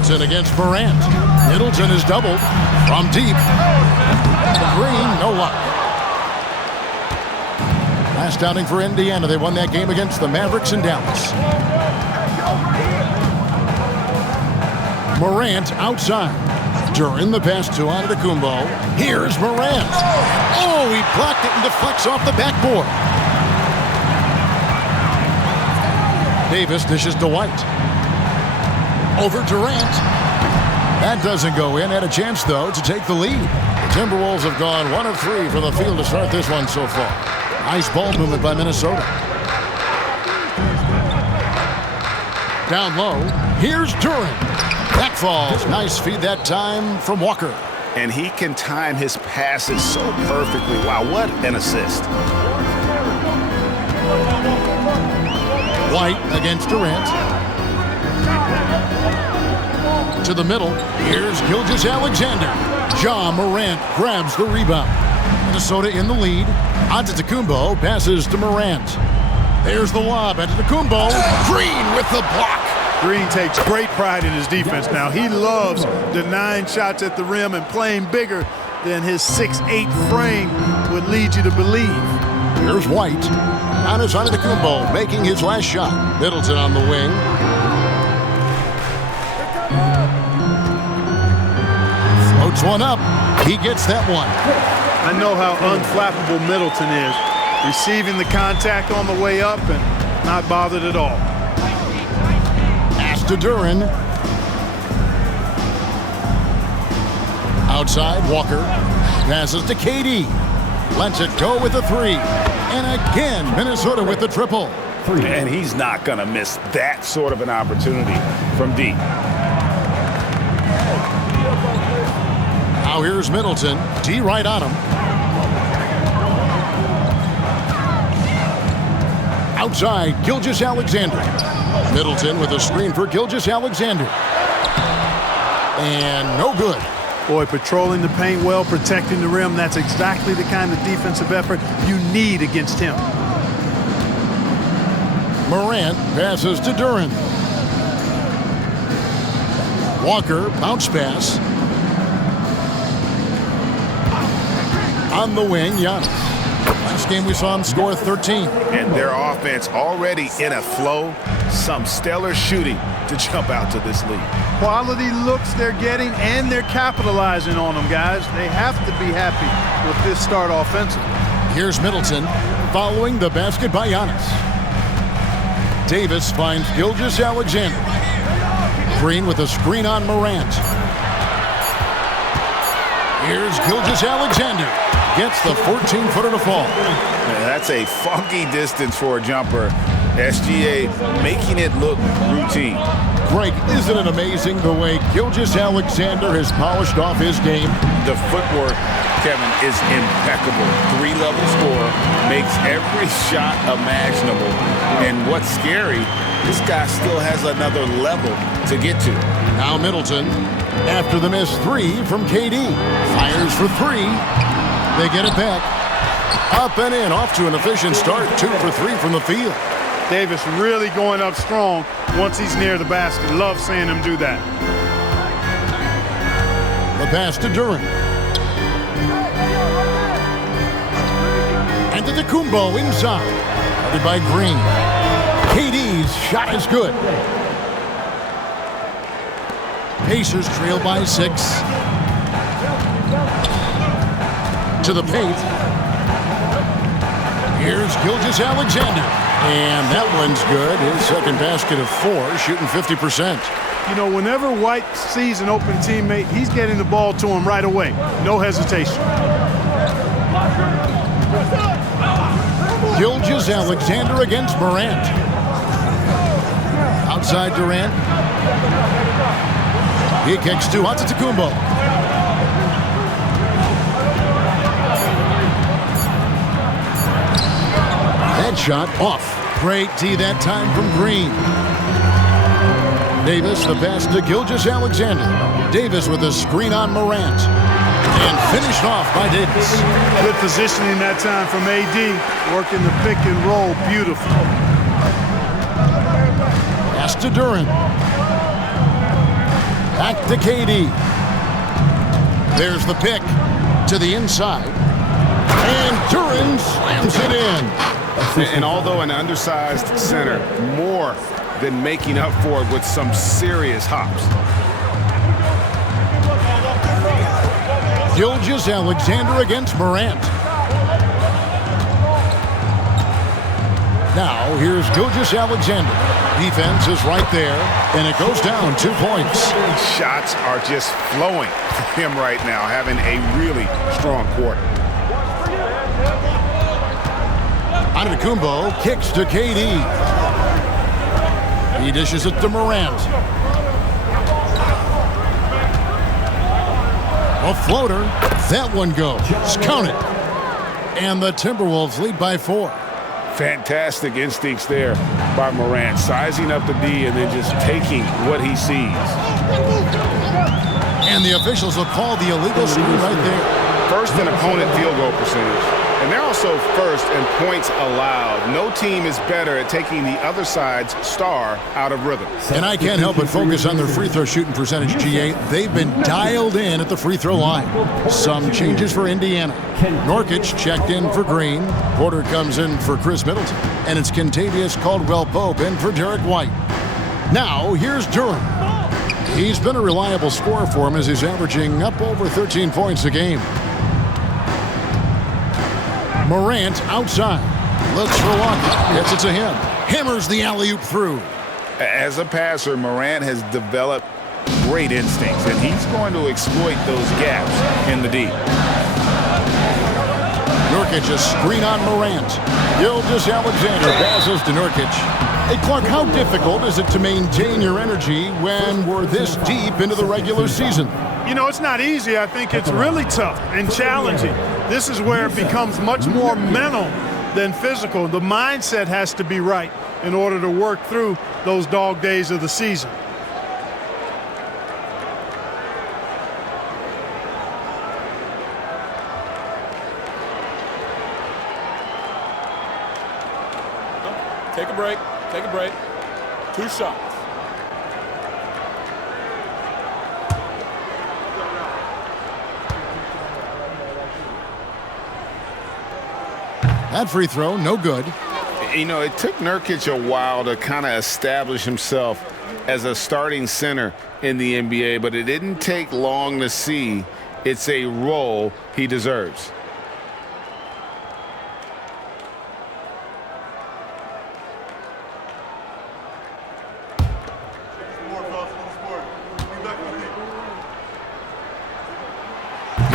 Middleton against Morant. Middleton is doubled from deep. Green, no luck. Last outing for Indiana. They won that game against the Mavericks in Dallas. Morant outside. During the pass to Antetokounmpo. Here's Morant. Oh, he blocked it and deflects off the backboard. Davis dishes to White. Over Durant. That doesn't go in. Had a chance, though, to take the lead. The Timberwolves have gone 1 of 3 from the field to start this one so far. Nice ball movement by Minnesota. Down low. Here's Durant. Back falls. Nice feed that time from Walker. And he can time his passes so perfectly. Wow, what an assist. White against Durant. To the middle. Here's Gilgeous-Alexander. Ja Morant grabs the rebound. Minnesota in the lead. Antetokounmpo passes to Morant. There's the lob. Antetokounmpo. Green with the block. Green takes great pride in his defense now. He loves denying shots at the rim and playing bigger than his 6'8" frame would lead you to believe. Here's White. Giannis Antetokounmpo making his last shot. Middleton on the wing. Floats one up. He gets that one. I know how unflappable Middleton is. Receiving the contact on the way up and not bothered at all. Pass to Duran. Outside, Walker. Passes to KD. Lets it go with a 3. And again, Minnesota with the triple. And he's not going to miss that sort of an opportunity from deep. Now here's Middleton. D right on him. Outside, Gilgeous-Alexander. Middleton with a screen for Gilgeous-Alexander. And no good. Boy, patrolling the paint well, protecting the rim. That's exactly the kind of defensive effort you need against him. Morant passes to Duran. Walker, bounce pass. On the wing, Giannis. Last game we saw him score 13. And their offense already in a flow. Some stellar shooting to jump out to this lead. Quality looks they're getting, and they're capitalizing on them, guys. They have to be happy with this start offensively. Here's Middleton following the basket by Giannis. Davis finds Gilgeous-Alexander. Green with a screen on Morant. Here's Gilgeous-Alexander. Gets the 14-footer to fall. Man, that's a funky distance for a jumper. SGA making it look routine. Greg, isn't it amazing the way Gilgeous-Alexander has polished off his game? The footwork, Kevin, is impeccable. 3-level scorer, makes every shot imaginable. And what's scary, this guy still has another level to get to. Now Middleton, after the missed 3 from KD. Fires for 3. They get it back. Up and in, off to an efficient start. 2 for 3 from the field. Davis really going up strong once he's near the basket. Love seeing him do that. The pass to Duran. And to Antetokounmpo inside. Guarded by Green. KD's shot is good. Pacers trail by 6. To the paint. Here's Gilgeous-Alexander. And that one's good. His second basket of 4, shooting 50%. You know, whenever White sees an open teammate, he's getting the ball to him right away. No hesitation. Gilgeous-Alexander against Morant. Outside Durant. He kicks to Antetokounmpo. That shot off. Great D that time from Green. Davis, the pass to Gilgeous-Alexander. Davis with a screen on Morant. And finished off by Davis. Good positioning that time from AD. Working the pick and roll. Beautiful. Pass to Duran. Back to KD. There's the pick to the inside. And Duran slams it in. And although an undersized center, more than making up for it with some serious hops. Gilgeous-Alexander against Morant. Now, here's Gilgeous-Alexander. Defense is right there, and it goes down 2 points. Shots are just flowing for him right now, having a really strong quarter. Antetokounmpo kicks to KD. He dishes it to Morant. A floater. That one goes. Count it. And the Timberwolves lead by 4. Fantastic instincts there by Morant, sizing up the D and then just taking what he sees. And the officials will call the illegal screen right there. First in opponent field goal percentage. And they're also first in points allowed. No team is better at taking the other side's star out of rhythm. And I can't help but focus on their free throw shooting percentage, GA. They've been dialed in at the free throw line. Some changes for Indiana. Nurkic checked in for Green. Porter comes in for Chris Middleton. And it's Kentavious Caldwell-Pope in for Derek White. Now, here's Durham. He's been a reliable scorer for him as he's averaging up over 13 points a game. Morant outside. Looks for Walker. Gets it to him. Hammers the alley-oop through. As a passer, Morant has developed great instincts, and he's going to exploit those gaps in the D. Nurkic a screen on Morant. Gilgeous-Alexander passes to Nurkic. Hey, Clark, how difficult is it to maintain your energy when we're this deep into the regular season? You know, it's not easy. I think it's really tough and challenging. This is where it becomes much more mental than physical. The mindset has to be right in order to work through those dog days of the season. Take a break. Take a break. 2 shots. That free throw, no good. You know, it took Nurkic a while to kind of establish himself as a starting center in the NBA, but it didn't take long to see it's a role he deserves.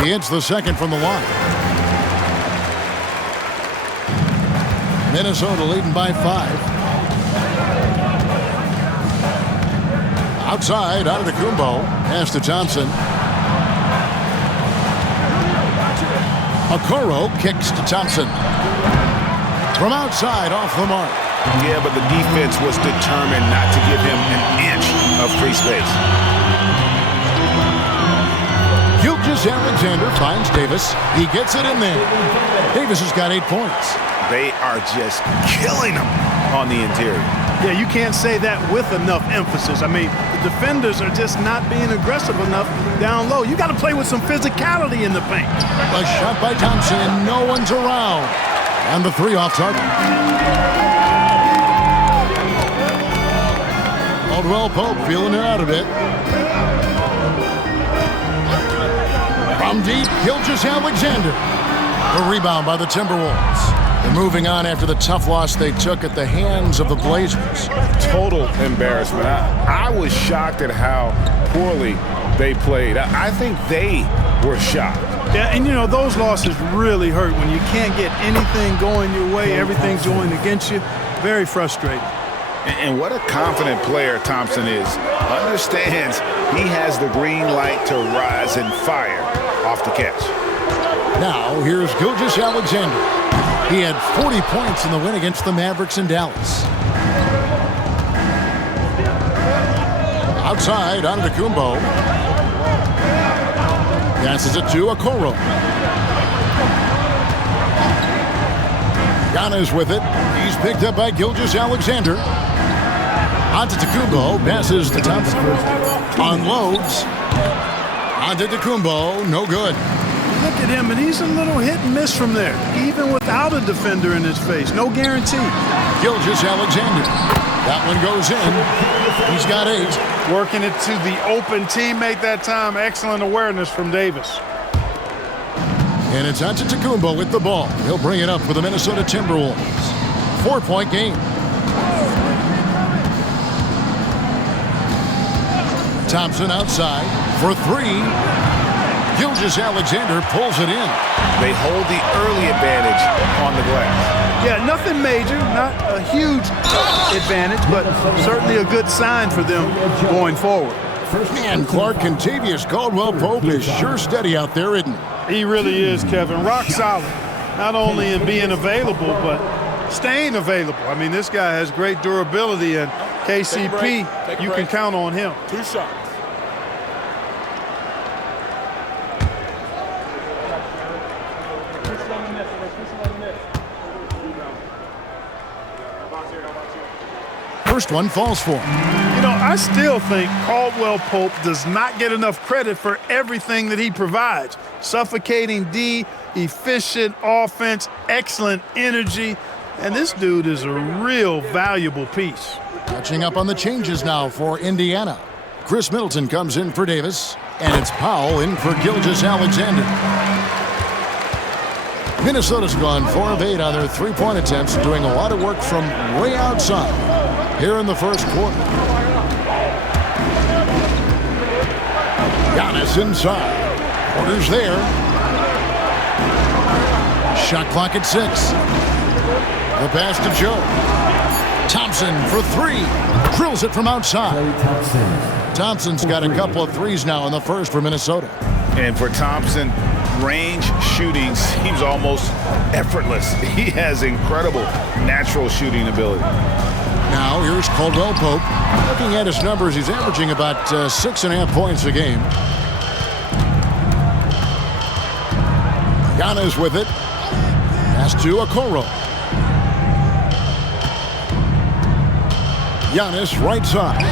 He hits the second from the line. Minnesota leading by 5. Outside, Antetokounmpo. Pass to Thompson. Okoro kicks to Thompson. From outside, off the mark. Yeah, but the defense was determined not to give him an inch of free space. Gilgeous-Alexander finds Davis. He gets it in there. Davis has got 8 points. They are just killing him on the interior. Yeah, you can't say that with enough emphasis. I mean, the defenders are just not being aggressive enough down low. You got to play with some physicality in the paint. A shot by Thompson, and no one's around. And the 3 off target. Caldwell-Pope feeling it out a bit. From deep, Gilgeous-Alexander. The rebound by the Timberwolves. They're moving on after the tough loss they took at the hands of the Blazers. Total embarrassment. I was shocked at how poorly they played. I think they were shocked. Yeah, and you know, those losses really hurt when you can't get anything going your way, everything's going against you. Very frustrating. And what a confident player Thompson is. Understands he has the green light to rise and fire off the catch. Now, here's Gilgeous-Alexander. He had 40 points in the win against the Mavericks in Dallas. Outside, Antetokounmpo. Passes it to Okoro. Giannis with it. He's picked up by Gilgeous-Alexander. Antetokounmpo passes to Thompson. Unloads. Antetokounmpo, no good. Look at him, and he's a little hit and miss from there, even without a defender in his face. No guarantee. Gilgeous-Alexander. That one goes in. He's got 8. Working it to the open teammate that time. Excellent awareness from Davis. And it's Antetokounmpo with the ball. He'll bring it up for the Minnesota Timberwolves. 4-point game. Thompson outside for 3. Gilgeous-Alexander pulls it in. They hold the early advantage on the glass. Yeah, nothing major, not a huge advantage, but certainly a good sign for them going forward. Man, Clark, Contavious Caldwell-Pope is sure steady out there, isn't he? He really is, Kevin. Rock solid. Not only in being available, but staying available. I mean, this guy has great durability, and KCP, you can count on him. 2 shots. First one falls for him. You know, I still think Caldwell-Pope does not get enough credit for everything that he provides. Suffocating D, efficient offense, excellent energy, and this dude is a real valuable piece. Catching up on the changes now for Indiana. Chris Middleton comes in for Davis, and it's Powell in for Gilgeous-Alexander. Minnesota's gone 4 of 8 on their 3-point attempts, doing a lot of work from way outside here in the first quarter. Giannis inside. Quarter's there. Shot clock at 6. The pass to Joe. Thompson for 3. Drills it from outside. Thompson's got a couple of threes now in the first for Minnesota. And for Thompson, range shooting seems almost effortless. He has incredible natural shooting ability. Now here's Caldwell-Pope. Looking at his numbers, he's averaging about 6.5 points a game. Giannis with it. Pass to Okoro. Giannis right side.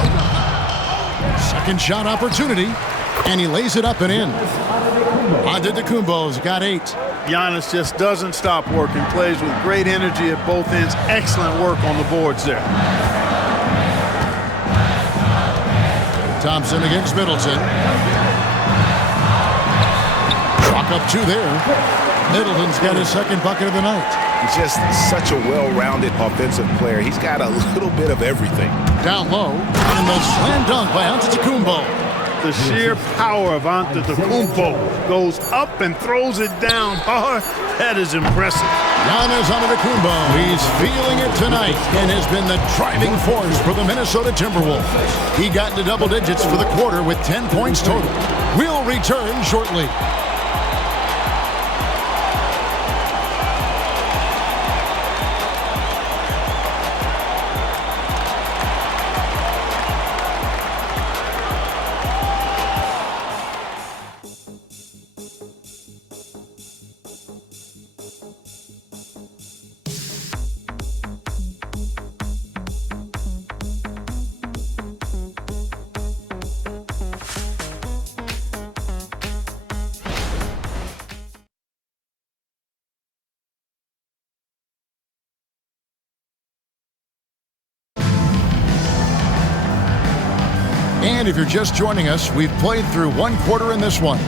Second shot opportunity, and he lays it up and in. Antetokounmpo's got 8. Giannis just doesn't stop working, plays with great energy at both ends. Excellent work on the boards there. Thompson against Middleton. Chalk up 2 there. Middleton's got his second bucket of the night. He's just such a well-rounded offensive player. He's got a little bit of everything. Down low, and the slam dunk by Antetokounmpo. The sheer power of Antetokounmpo goes up and throws it down hard. That is impressive. Giannis Antetokounmpo, he's feeling it tonight and has been the driving force for the Minnesota Timberwolves. He got into double digits for the quarter with 10 points total. We'll return shortly. And if you're just joining us, we've played through 1 quarter in this one.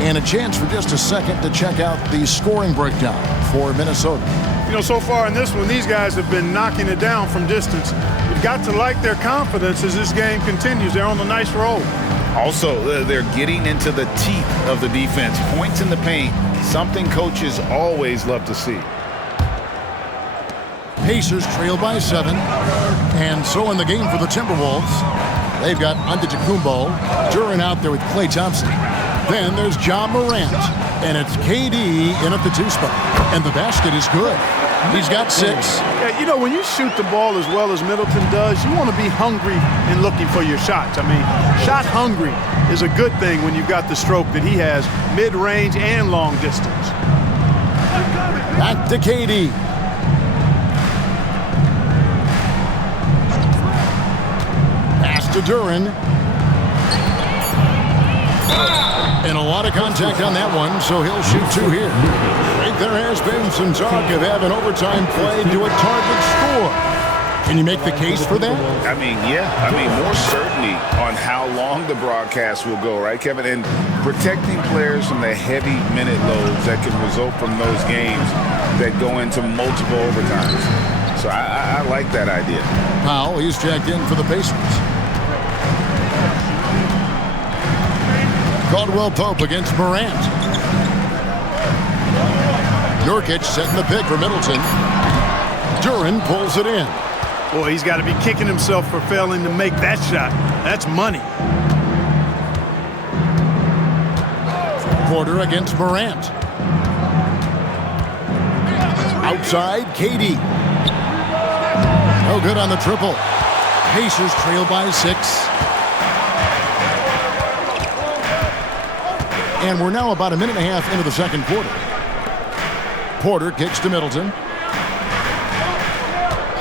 And a chance for just a second to check out the scoring breakdown for Minnesota. You know, so far in this one, these guys have been knocking it down from distance. You've got to like their confidence as this game continues. They're on a nice roll. Also, they're getting into the teeth of the defense. Points in the paint, something coaches always love to see. Pacers trail by 7. And so in the game for the Timberwolves, they've got Antetokounmpo, Duran out there with Klay Thompson. Then there's John Morant, and it's KD in at the 2 spot. And the basket is good. He's got 6. Yeah, you know, when you shoot the ball as well as Middleton does, you want to be hungry and looking for your shots. I mean, shot hungry is a good thing when you've got the stroke that he has, mid-range and long distance. Back to KD. Pass to Duran. And a lot of contact on that one, so he'll shoot 2 here. I think there has been some talk of having overtime play to a target score. Can you make the case for that? I mean, yeah. I mean, more certainty on how long the broadcast will go, right, Kevin? And protecting players from the heavy minute loads that can result from those games that go into multiple overtimes. So I like that idea. Powell, he's checked in for the Pacers. Caldwell Pope against Morant. Nurkic setting the pick for Middleton. Duran pulls it in. Boy, he's got to be kicking himself for failing to make that shot. That's money. Porter against Morant. Outside, KD. No good on the triple. Pacers trail by 6. And we're now about a minute and a half into the second quarter. Porter kicks to Middleton.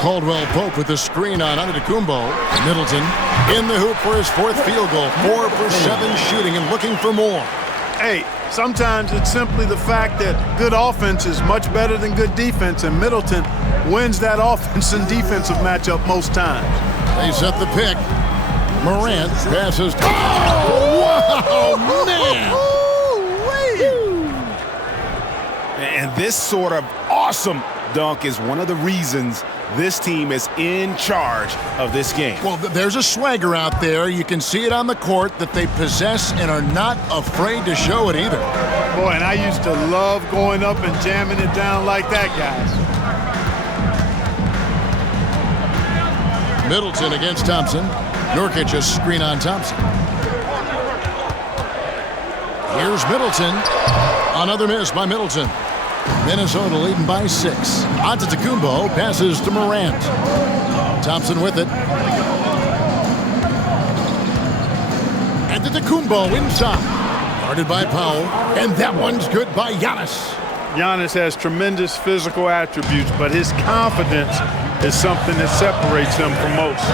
Caldwell Pope with the screen on Antetokounmpo. Middleton in the hoop for his 4th field goal. 4 for 7 shooting and looking for more. Hey, sometimes it's simply the fact that good offense is much better than good defense, and Middleton wins that offense and defensive matchup most times. They set the pick. Morant passes. Oh, wow, man! And this sort of awesome dunk is one of the reasons this team is in charge of this game. Well, there's a swagger out there. You can see it on the court that they possess and are not afraid to show it either. Boy, and I used to love going up and jamming it down like that, guys. Middleton against Thompson. Nurkic a screen on Thompson. Here's Middleton. Another miss by Middleton. Minnesota leading by 6. Antetokounmpo passes to Morant. Thompson with it. Antetokounmpo inside. Guarded by Powell. And that one's good by Giannis. Giannis has tremendous physical attributes, but his confidence is something that separates him from most.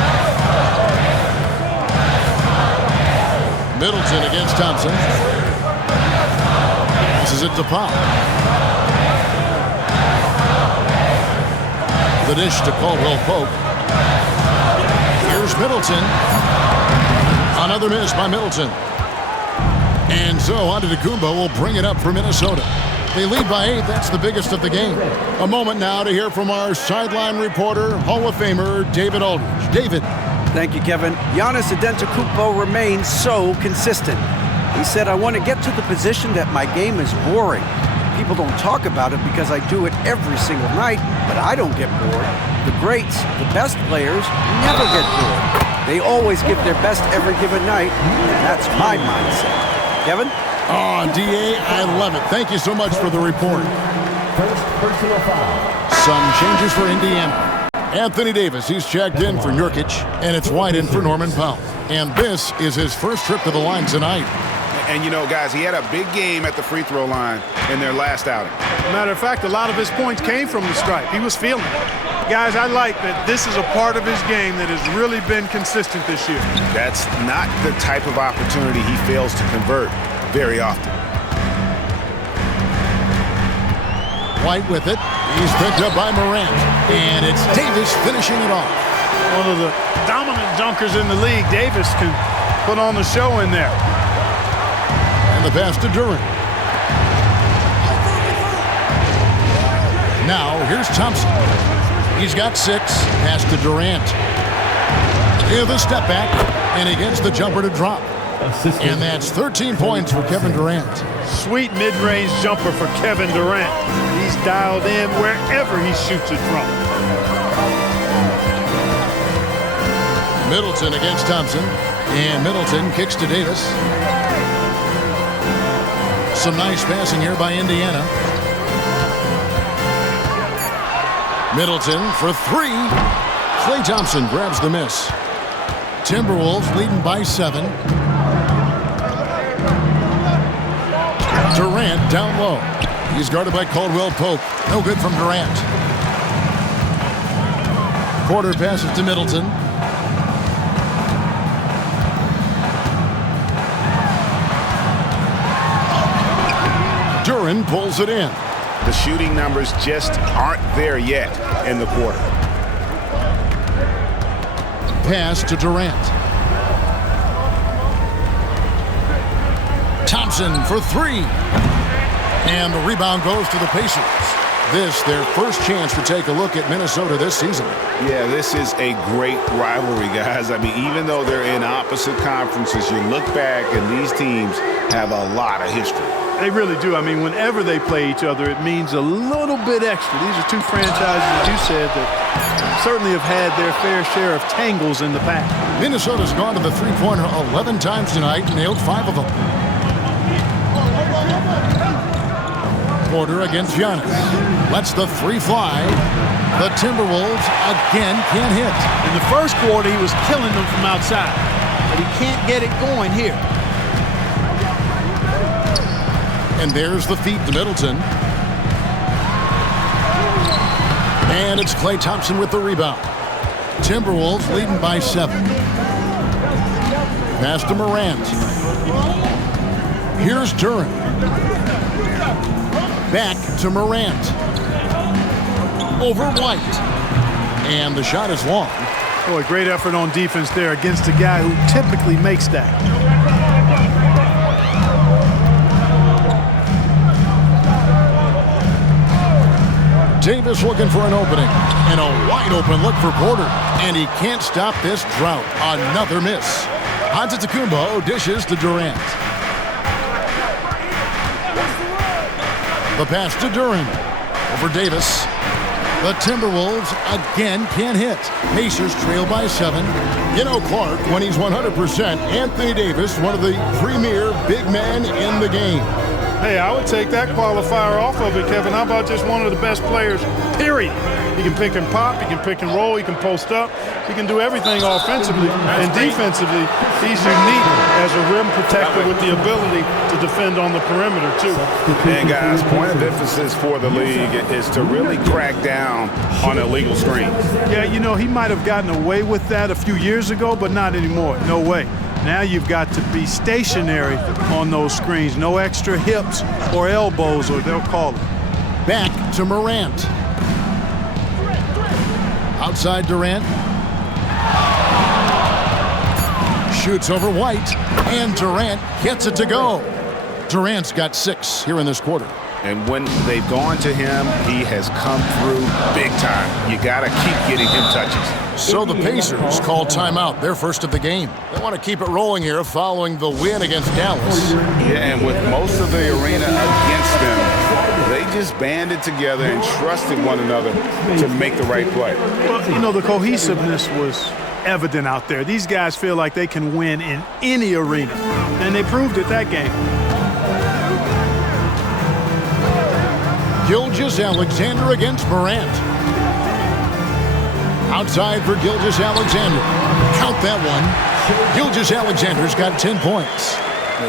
Middleton against Thompson. This is it to Powell. The dish to Caldwell Pope. Here's Middleton. Another miss by Middleton. And so Antetokounmpo will bring it up for Minnesota. They lead by 8. That's the biggest of the game. A moment now to hear from our sideline reporter, Hall of Famer David Aldridge. David. Thank you, Kevin. Giannis Antetokounmpo remains so consistent. He said, I want to get to the position that my game is boring. People don't talk about it because I do it every single night, but I don't get bored. The greats, the best players, never get bored. They always give their best every given night, and that's my mindset. Kevin? Oh, D.A., I love it. Thank you so much for the report. First personal foul. Some changes for Indiana. Anthony Davis, he's checked in for Nurkic, and it's wide in for Norman Powell. And this is his first trip to the line tonight. And, you know, guys, he had a big game at the free throw line in their last outing. Matter of fact, a lot of his points came from the stripe. He was feeling it. Guys, I like that this is a part of his game that has really been consistent this year. That's not the type of opportunity he fails to convert very often. White with it. He's picked up by Morant. And it's Davis finishing it off. One of the dominant dunkers in the league. Davis can put on the show in there. And the pass to Duran. Now, here's Thompson. He's got 6. Pass to Durant. Here's the step back, and he gets the jumper to drop. And that's 13 points for Kevin Durant. Sweet mid-range jumper for Kevin Durant. He's dialed in wherever he shoots it from. Middleton against Thompson. And Middleton kicks to Davis. Some nice passing here by Indiana. Middleton for 3. Klay Thompson grabs the miss. Timberwolves leading by 7. Durant down low. He's guarded by Caldwell Pope. No good from Durant. Porter passes to Middleton. Duren pulls it in. The shooting numbers just aren't there yet in the quarter. Pass to Durant. Thompson for three. And the rebound goes to the Pacers. This, their first chance to take a look at Minnesota this season. Yeah, this is a great rivalry, guys. I mean, even though they're in opposite conferences, you look back and these teams have a lot of history. They really do. I mean, whenever they play each other, it means a little bit extra. These are two franchises, as you said, that certainly have had their fair share of tangles in the past. Minnesota's gone to the three-pointer 11 times tonight and nailed 5 of them. Porter against Giannis. Lets the three fly. The Timberwolves again can't hit. In the first quarter, he was killing them from outside, but he can't get it going here. And there's the feed to Middleton. And it's Klay Thompson with the rebound. Timberwolves leading by 7. Pass to Morant. Here's Duren. Back to Morant. Over White. And the shot is long. Boy, great effort on defense there against a guy who typically makes that. Davis looking for an opening. And a wide open look for Porter. And he can't stop this drought. Another miss. Antetokounmpo dishes to Durant. The pass to Duren. Over Davis. The Timberwolves again can't hit. Pacers trail by 7. You know Clark, when he's 100%, Anthony Davis, one of the premier big men in the game. Hey, I would take that qualifier off of it, Kevin. How about just one of the best players, period? He can pick and pop, he can pick and roll, he can post up, he can do everything offensively and defensively. He's unique as a rim protector with the ability to defend on the perimeter, too. And guys, point of emphasis for the league is to really crack down on illegal screens. Yeah, you know, he might have gotten away with that a few years ago, but not anymore. No way. Now you've got to be stationary on those screens. No extra hips or elbows, or they'll call it. Back to Morant. Outside Durant. Shoots over White. And Durant gets it to go. Durant's got 6 here in this quarter. And when they've gone to him, he has come through big time. You got to keep getting him touches. So the Pacers call timeout, their first of the game. They want to keep it rolling here following the win against Dallas. Yeah, and with most of the arena against them, they just banded together and trusted one another to make the right play. Well, you know, the cohesiveness was evident out there. These guys feel like they can win in any arena, and they proved it that game. Gilgeous-Alexander against Morant. Outside for Gilgeous-Alexander. Count that one. Gilgeous-Alexander's got 10 points.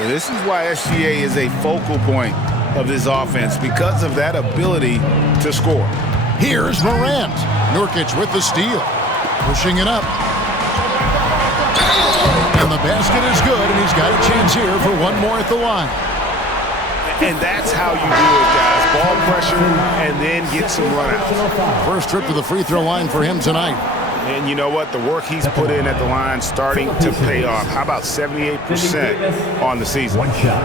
This is why SGA is a focal point of this offense, because of that ability to score. Here's Morant. Nurkic with the steal. Pushing it up. And the basket is good, and he's got a chance here for one more at the line. And that's how you do it, guys. Ball pressure and then get some run-outs. First trip to the free throw line for him tonight. And you know what? The work he's put in at the line starting to pay off. How about 78% on the season? One shot.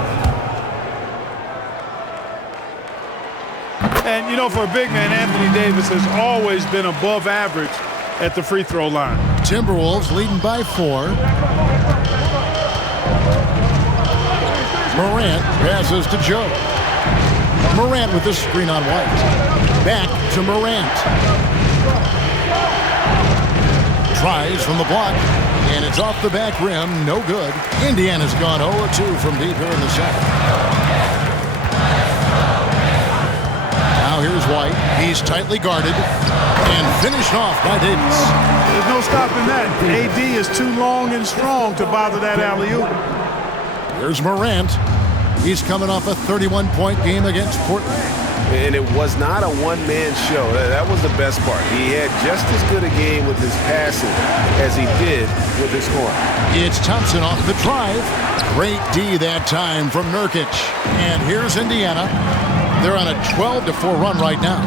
And, you know, for a big man, Anthony Davis has always been above average at the free throw line. Timberwolves leading by 4. Morant passes to Joe. Morant with the screen on White. Back to Morant. Tries from the block, and it's off the back rim. No good. Indiana's gone 0-2 from deep here in the second. Now here's White. He's tightly guarded and finished off by Davis. There's no stopping that. AD is too long and strong to bother that alley-oop. Here's Morant. He's coming off a 31-point game against Portland. And it was not a one-man show. That was the best part. He had just as good a game with his passing as he did with his scoring. It's Thompson off the drive. Great D that time from Nurkic. And here's Indiana. They're on a 12-4 run right now.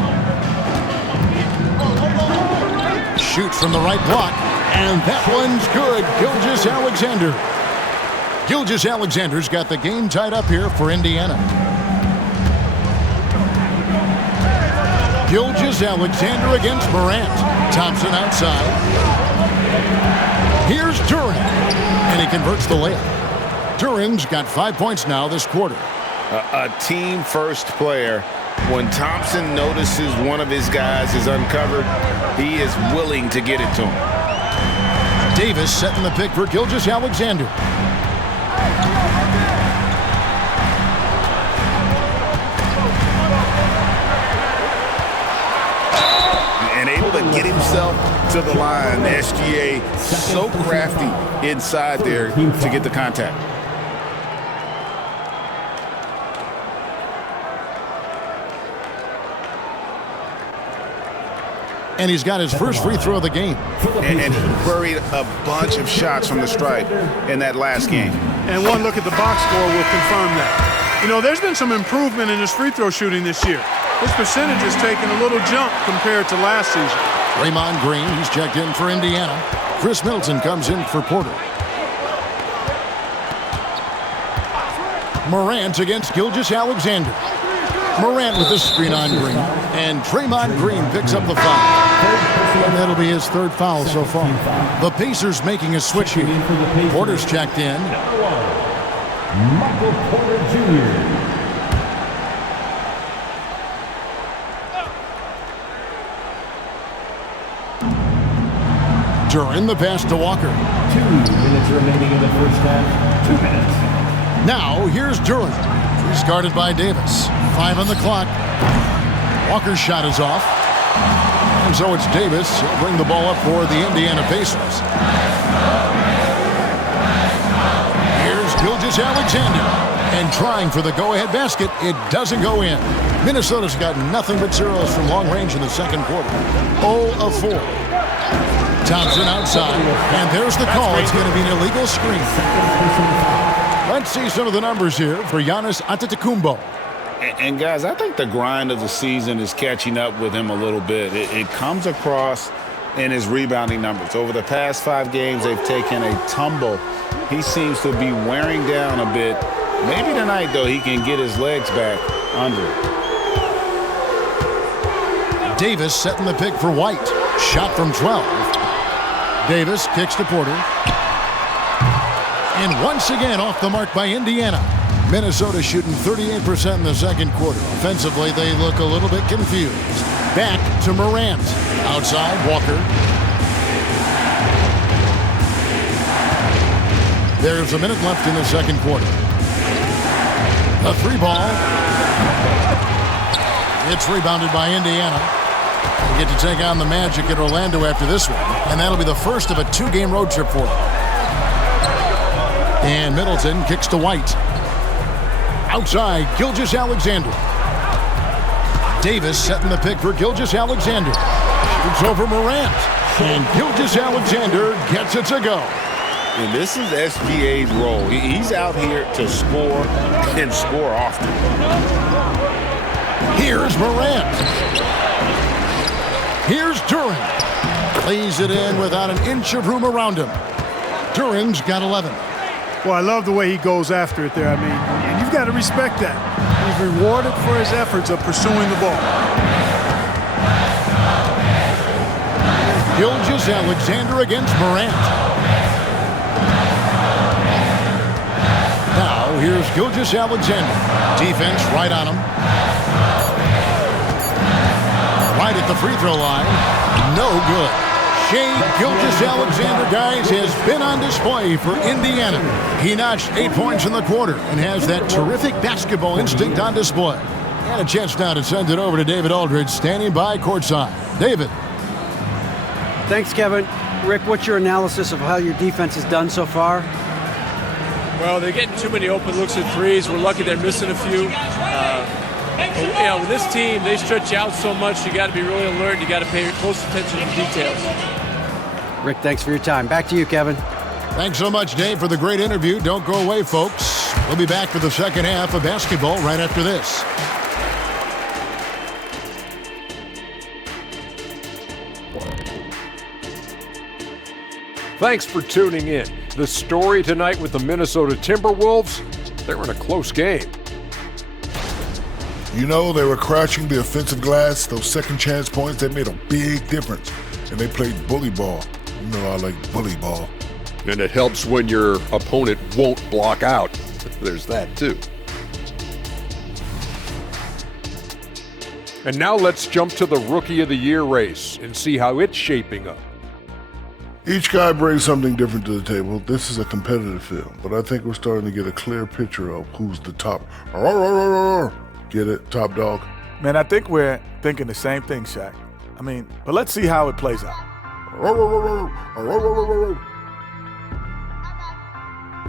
Shoots from the right block, and that one's good. Gilgeous-Alexander. Gilgeous-Alexander's got the game tied up here for Indiana. Gilgeous-Alexander against Morant. Thompson outside. Here's Duren, and he converts the layup. Duren's got 5 points now this quarter. A team-first player. When Thompson notices one of his guys is uncovered, he is willing to get it to him. Davis setting the pick for Gilgeous-Alexander. And able to get himself to the line. SGA so crafty inside there to get the contact. And he's got his first free throw of the game. And he buried a bunch of shots from the stripe in that last game. And one look at the box score will confirm that. You know, there's been some improvement in his free throw shooting this year. His percentage has taken a little jump compared to last season. Draymond Green, he's checked in for Indiana. Chris Middleton comes in for Porter. Morant against Gilgeous-Alexander. Morant with the screen on Green. And Draymond Green picks up the foul. And that'll be his third foul so far. The Pacers making a switch here. Porter's checked in. Michael Porter Jr. Duren the pass to Walker. 2 minutes remaining in the first half. 2 minutes. Now here's Duren. He's guarded by Davis. 5 on the clock. Walker's shot is off. And so it's Davis. He'll bring the ball up for the Indiana Pacers. Here's Gilgeous-Alexander. And trying for the go-ahead basket. It doesn't go in. Minnesota's got nothing but zeros from long range in the second quarter. 0 of 4. Thompson outside. And there's the call. It's going to be an illegal screen. Let's see some of the numbers here for Giannis Antetokounmpo. And guys, I think the grind of the season is catching up with him a little bit. It comes across in his rebounding numbers. Over the past 5 games, they've taken a tumble. He seems to be wearing down a bit. Maybe tonight, though, he can get his legs back under it. Davis setting the pick for White. Shot from 12. Davis kicks to Porter. And once again off the mark by Indiana. Minnesota shooting 38% in the second quarter. Offensively, they look a little bit confused. Back to Morant. Outside, Walker. There's a minute left in the second quarter. A 3-ball. It's rebounded by Indiana. They get to take on the Magic at Orlando after this one. And that'll be the first of a 2-game road trip for them. And Middleton kicks to White. Outside, Gilgeous-Alexander. Davis setting the pick for Gilgeous-Alexander. Shoots over Morant. And Gilgeous-Alexander gets it to go. And this is SGA's role. He's out here to score and score often. Here's Morant. Here's Duren. Lays it in without an inch of room around him. Duren's got 11. Well, I love the way he goes after it there. I mean, you've got to respect that. He's rewarded for his efforts of pursuing the ball. Gilgeous-Alexander against Morant. Now, here's Gilgeous-Alexander. Defense right on him. Right at the free throw line. No good. Shai Gilgeous-Alexander, guys, has been on display for Indiana. He notched 8 points in the quarter and has that terrific basketball instinct on display. And a chance now to send it over to David Aldridge, standing by courtside. David. Thanks, Kevin. Rick, what's your analysis of how your defense has done so far? Well, they're getting too many open looks at threes. We're lucky they're missing a few. You know, with this team, they stretch out so much, you got to be really alert. You got to pay close attention to details. Rick, thanks for your time. Back to you, Kevin. Thanks so much, Dave, for the great interview. Don't go away, folks. We'll be back for the second half of basketball right after this. Thanks for tuning in. The story tonight with the Minnesota Timberwolves, they're in a close game. You know, they were crashing the offensive glass. Those second chance points, they made a big difference. And they played bully ball. You know I like bully ball. And it helps when your opponent won't block out. There's that too. And now let's jump to the Rookie of the Year race and see how it's shaping up. Each guy brings something different to the table. This is a competitive field, but I think we're starting to get a clear picture of who's the top. Get it? Top dog. Man, I think we're thinking the same thing, Shaq. I mean, but let's see how it plays out.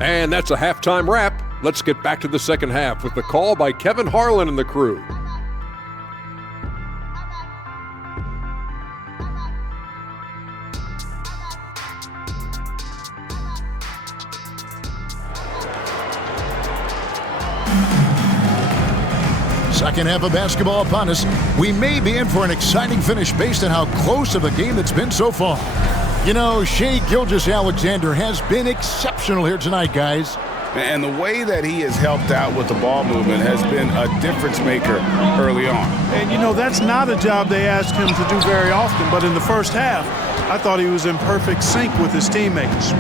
And that's a halftime wrap. Let's get back to the second half with the call by Kevin Harlan and the crew. Second half of basketball upon us. We may be in for an exciting finish based on how close of a game it's been so far. You know, Shai Gilgeous-Alexander has been exceptional here tonight, guys. And the way that he has helped out with the ball movement has been a difference maker early on. And, you know, that's not a job they ask him to do very often. But in the first half, I thought he was in perfect sync with his teammates.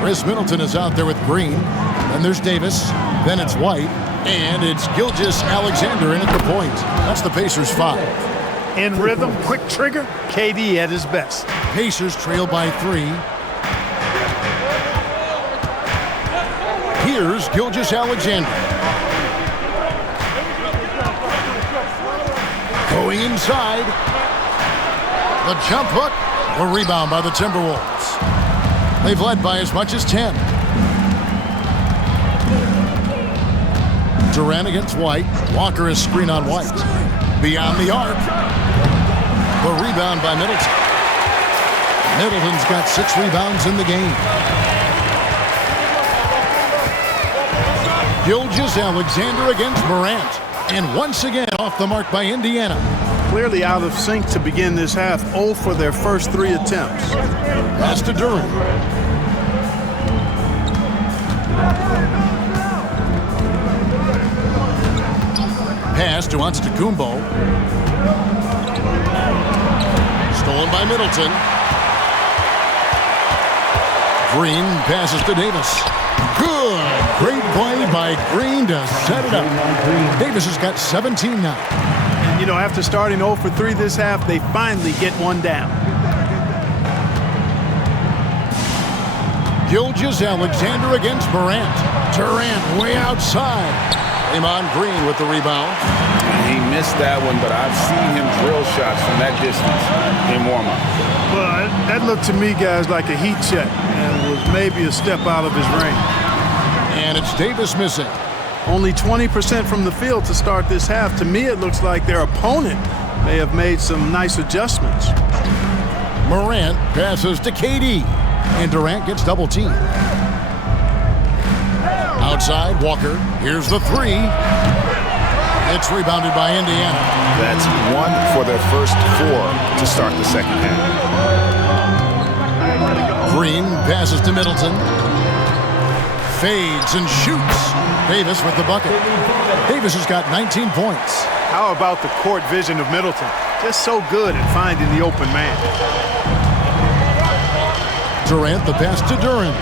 Chris Middleton is out there with Green. Then there's Davis. Then it's White. And it's Gilgeous-Alexander in at the point. That's the Pacers' 5. In rhythm, quick trigger, KD at his best. Pacers trail by 3. Here's Gilgeous-Alexander. Going inside. The jump hook. A rebound by the Timberwolves. They've led by as much as 10. Durant against White. Walker is screen on White. Beyond the arc. The rebound by Middleton. Middleton's got 6 rebounds in the game. Gilgeous-Alexander against Morant. And once again off the mark by Indiana. Clearly out of sync to begin this half. 0 for their first 3 attempts. Pass to Durant. Pass to Antetokounmpo. Stolen by Middleton. Green passes to Davis. Good. Great play by Green to set it up. Davis has got 17 now. And, you know, after starting 0 for 3 this half, they finally get one down. Gilgeous-Alexander against Morant. Durant way outside. Draymond Green with the rebound. He missed that one, but I've seen him drill shots from that distance in warm-up. Well, that looked to me, guys, like a heat check, and was maybe a step out of his range. And it's Davis missing. Only 20% from the field to start this half. To me, it looks like their opponent may have made some nice adjustments. Morant passes to KD, and Durant gets double-teamed. Outside, Walker. Here's the 3. It's rebounded by Indiana. That's 1 for their first 4 to start the second half. Green passes to Middleton. Fades and shoots. Davis with the bucket. Davis has got 19 points. How about the court vision of Middleton? Just so good at finding the open man. Durant, the pass to Durant.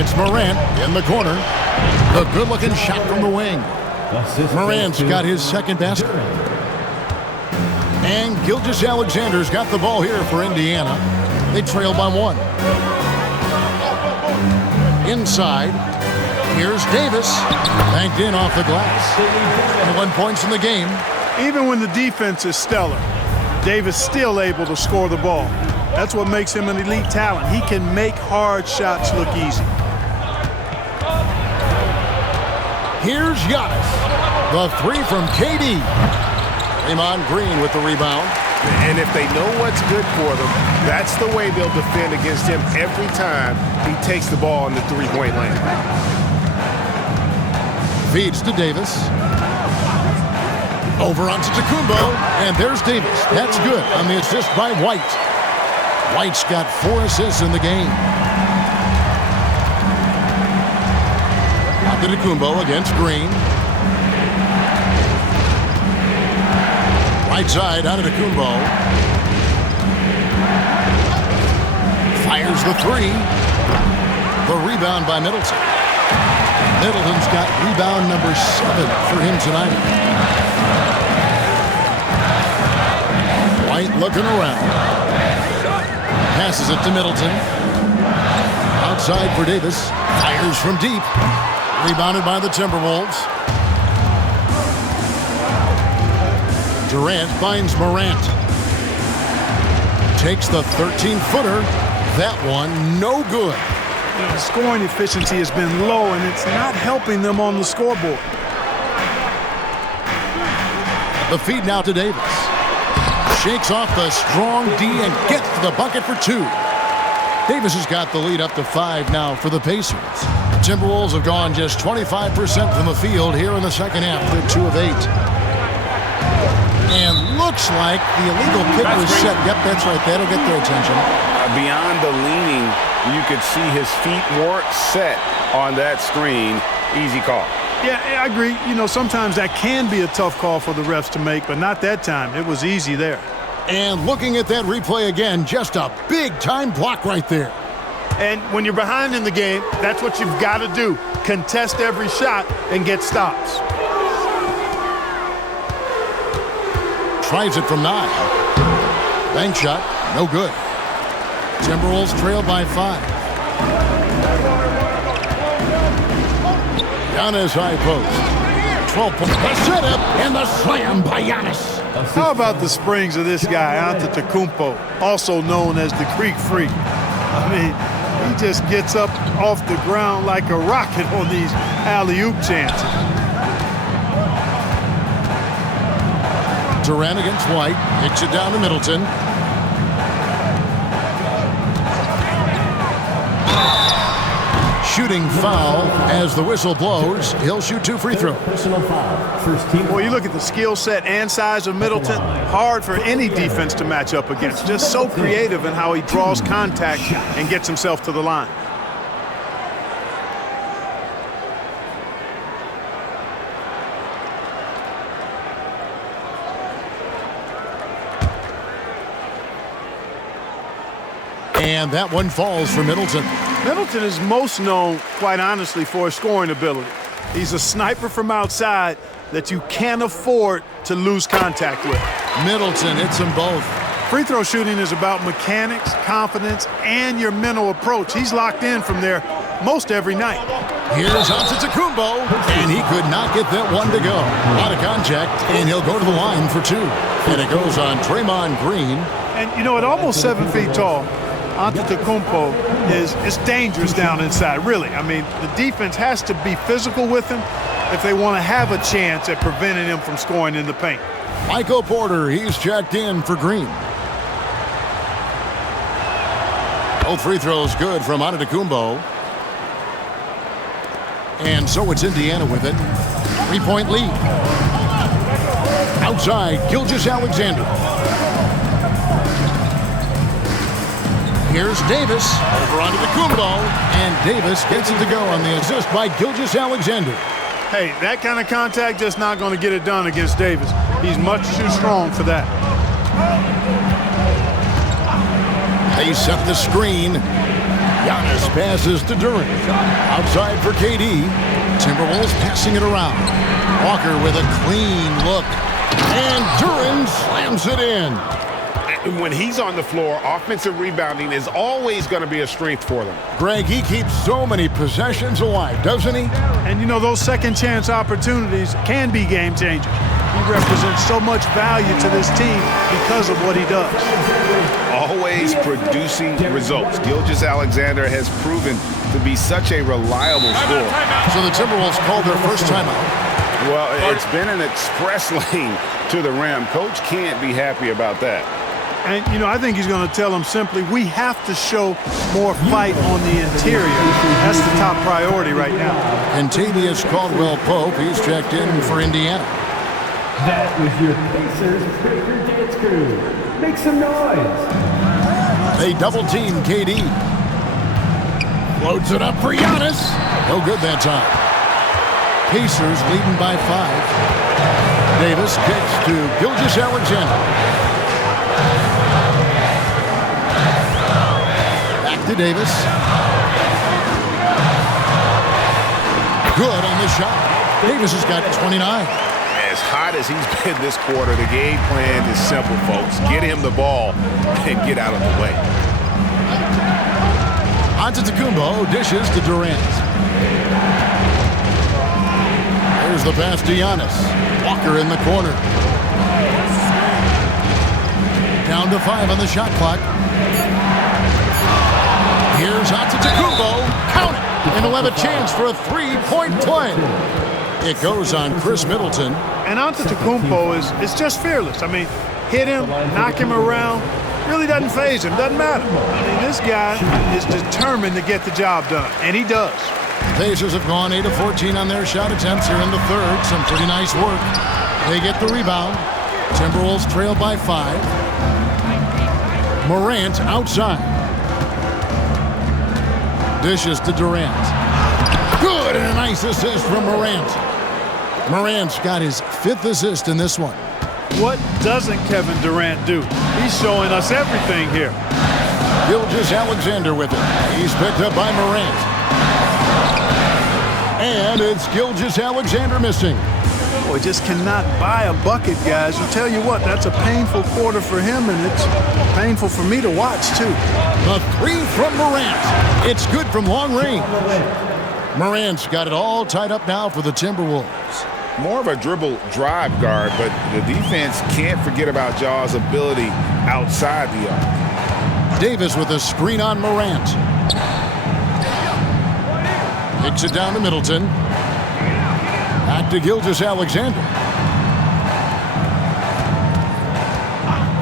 It's Morant in the corner. The good-looking shot from the wing. Morant's got his second basket. And Gilgeous-Alexander's got the ball here for Indiana. They trail by 1. Inside, here's Davis. Banked in off the glass. 21 points in the game. Even when the defense is stellar, Davis still able to score the ball. That's what makes him an elite talent. He can make hard shots look easy. Here's Giannis. The 3 from KD. Draymond Green with the rebound. And if they know what's good for them, that's the way they'll defend against him every time he takes the ball in the three-point lane. Feeds to Davis. Over onto Antetokounmpo, and there's Davis. That's good on the assist by White. White's got 4 assists in the game. Antetokounmpo against Green. Right side, Antetokounmpo. Fires the three. The rebound by Middleton. Middleton's got rebound number 7 for him tonight. White looking around. Passes it to Middleton. Outside for Davis. Fires from deep. Rebounded by the Timberwolves. Durant finds Morant. Takes the 13-footer. That one no good. The scoring efficiency has been low, and it's not helping them on the scoreboard. The feed now to Davis. Shakes off the strong D and gets to the bucket for 2. Davis has got the lead up to 5 now for the Pacers. Timberwolves have gone just 25% from the field here in the second half. They're 2 of 8. And looks like the illegal kick was set. Yep, that's right. That'll get their attention. Beyond the leaning, you could see his feet weren't set on that screen. Easy call. Yeah, I agree. You know, sometimes that can be a tough call for the refs to make, but not that time. It was easy there. And looking at that replay again, just a big-time block right there. And when you're behind in the game, that's what you've got to do. Contest every shot and get stops. Tries it from 9. Bank shot, no good. Timberwolves trail by 5. Giannis high post. 12 points. The setup and the slam by Giannis. How about the springs of this guy, Antetokounmpo, also known as the Greek Freak? I mean, he just gets up off the ground like a rocket on these alley-oop chances. Durant against White. Kicks it down to Middleton. Shooting foul as the whistle blows. He'll shoot 2 free throws. Personal foul. First team. Well, you look at the skill set and size of Middleton. Hard for any defense to match up against. Just so creative in how he draws contact and gets himself to the line. And that one falls for Middleton. Middleton is most known, quite honestly, for his scoring ability. He's a sniper from outside that you can't afford to lose contact with. Middleton hits them both. Free throw shooting is about mechanics, confidence, and your mental approach. He's locked in from there most every night. Here's Antetokounmpo, and he could not get that one to go. A lot of contact, and he'll go to the line for 2. And it goes on Draymond Green. And, you know, at almost 7 feet tall, Antetokounmpo is dangerous down inside, really. I mean, the defense has to be physical with him if they want to have a chance at preventing him from scoring in the paint. Michael Porter, he's checked in for Green. Both free throws good from Antetokounmpo. And so it's Indiana with it. 3-point lead. Outside, Gilgeous-Alexander. Here's Davis over onto Antetokounmpo, and Davis gets it to go on the assist by Gilgeous-Alexander. Hey, that kind of contact just not going to get it done against Davis. He's much too strong for that. They set the screen. Giannis passes to Durant. Outside for KD. Timberwolves passing it around. Walker with a clean look. And Durant slams it in. When he's on the floor, offensive rebounding is always going to be a strength for them. Greg, he keeps so many possessions alive, doesn't he? And, you know, those second-chance opportunities can be game-changers. He represents so much value to this team because of what he does. Always producing results. Gilgeous-Alexander has proven to be such a reliable scorer. So the Timberwolves called their first timeout. Well, it's been an express lane to the rim. Coach can't be happy about that. And, you know, I think he's going to tell them simply, we have to show more fight on the interior. That's the top priority right now. Contavious Caldwell-Pope, he's checked in for Indiana. That was your Pacers Breaker Dance Crew. Make some noise. They double-team KD. Loads it up for Giannis. No good that time. Pacers leading by 5. Davis kicks to Gilgeous-Alexander. Back to Davis. Good on the shot. Davis has got 29. As hot as he's been this quarter, the game plan is simple, folks. Get him the ball and get out of the way. Antetokounmpo dishes to Durant. There's the pass to Giannis. Walker in the corner. Down to 5 on the shot clock. Here's Antetokounmpo. Count it. And he'll have a chance for a 3-point play. It goes on Chris Middleton. And Antetokounmpo is just fearless. I mean, hit him, knock him around. Really doesn't faze him. Doesn't matter. I mean, this guy is determined to get the job done. And he does. Pacers have gone 8 of 14 on their shot attempts here in the third. Some pretty nice work. They get the rebound. Timberwolves trail by 5. Morant outside. Dishes to Durant. Good, and a nice assist from Morant. Morant's got his 5th assist in this one. What doesn't Kevin Durant do? He's showing us everything here. Gilgeous-Alexander with it. He's picked up by Morant. And it's Gilgeous-Alexander missing. Boy, just cannot buy a bucket, guys. I'll tell you what, that's a painful quarter for him, and it's painful for me to watch, too. The 3 from Morant. It's good from long range. Morant's got it all tied up now for the Timberwolves. More of a dribble drive guard, but the defense can't forget about Jaw's ability outside the arc. Davis with a screen on Morant. Kicks it down to Middleton. Back to Gilgeous-Alexander.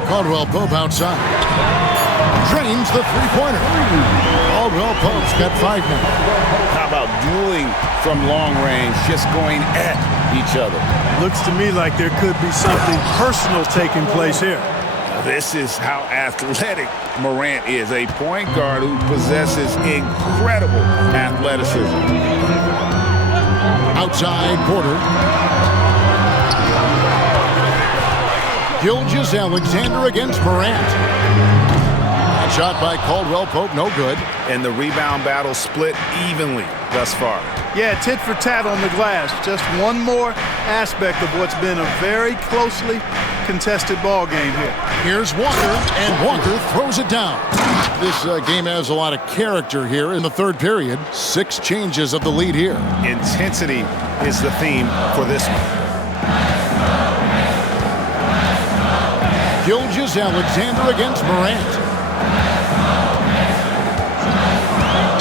Caldwell Pope outside. Drains the three-pointer. Caldwell Pope's got 5 now. How about dueling from long range, just going at each other? Looks to me like there could be something personal taking place here. This is how athletic Morant is, a point guard who possesses incredible athleticism. Outside Porter. Gilgeous-Alexander against Morant. That shot by Caldwell Pope, no good. And the rebound battle split evenly thus far. Yeah, tit for tat on the glass. Just one more aspect of what's been a very closely contested ball game here. Here's Walker, and Walker throws it down. This game has a lot of character here in the third period. 6 changes of the lead here. Intensity is the theme for this one. Gilgeous-Alexander against Morant.